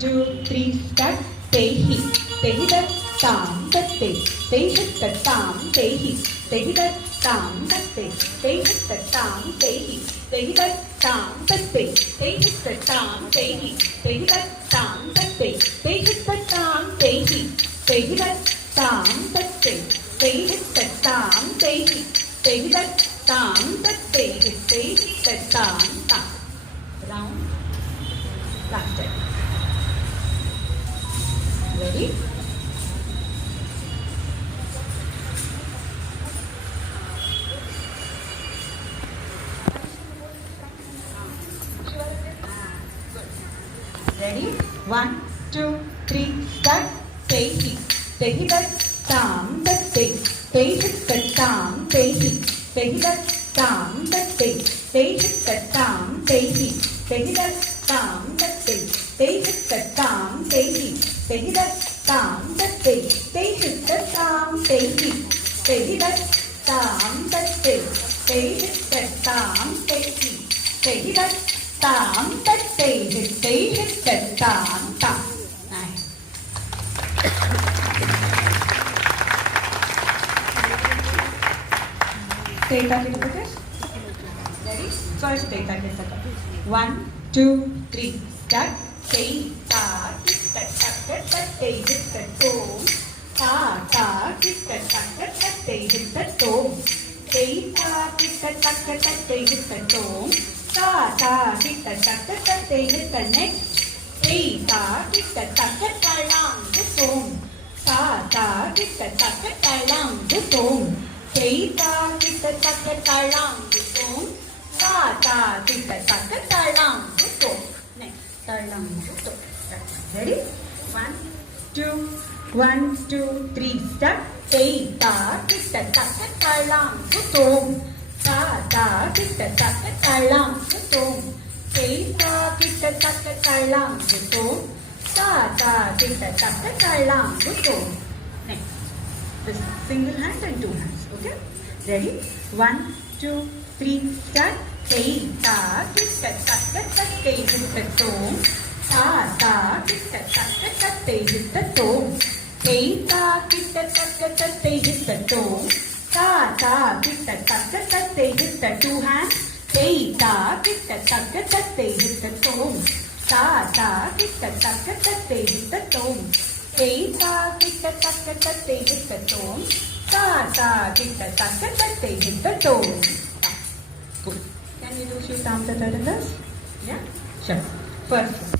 two, three, start. Tehi, tehi da tam da te, tehi da tam tehi, tehi da tam da te, tehi da tam tehi, tehi da tam da te, tehi da tam tehi, tehi da tam da te, tehi da tam tehi, tehi da tam da te, tehi da tam tehi, tehi da tam da tehi, tehi da tam ta. Round, last step. Ready? Ready? 1, 2, 3, start. Tehi, tehi da tam da te, tehi da tam tehi, tehi da tam da te, tehi da tam tehi, tehi da tam da te, tehi da tam tehi, tehi da tam da te, tehi da tam tehi, tehi da tam da te, tehi da tam tehi, tehi da tam da tehi, tehi da tam ta. Này. Take that into the test. Ready? First take that into the test. 1, 2, 3, start. Say ta, kit ta ta ta ta tay hit ta tom. Ta ta kit ta ta ta ta tay hit ta tom. Say ta kit ta ta ta ta tay hit ta tom. Ta ta kit ta ta ta ta tay hit ta next. Say ta kit ta ta ta ta lang hit tom. Ta ta kit ta ta ta ta lang hit tom. Say ta kit ta ta ta ta lang hit tom. Ta ta kit ta ta ta ta lang hit tom. Next. Ready? 1, 2, 1, 2, 3, start. Tay ta kit ta ta ta ta lang hit tom. Ta ta kit ta ta ta ta lang hit tom. Tay ta kit ta ta ta ta lang hit tom. Ta ta kit ta ta ta ta lang hit tom. Next. This single hand and two hands. Okay? Ready? 1, 2, 3, start. Tay ta kit ta ta ta ta tay hit ta tom. Ta ta kit ta ta ta ta tay hit ta tom. Tay ta kit ta ta ta ta tay hit ta tom. Ta ta kit ta ta ta ta tay hit ta two hands. Tay ta kit ta ta ta ta tay hit ta tom. Ta ta kit ta ta ta ta tay hit ta tom. Tay ta kit ta ta ta ta tay hit ta tom. Ta ta kit ta ta ta ta tay hit ta tom. Good. Can you do few times the this? Yeah? Sure. First.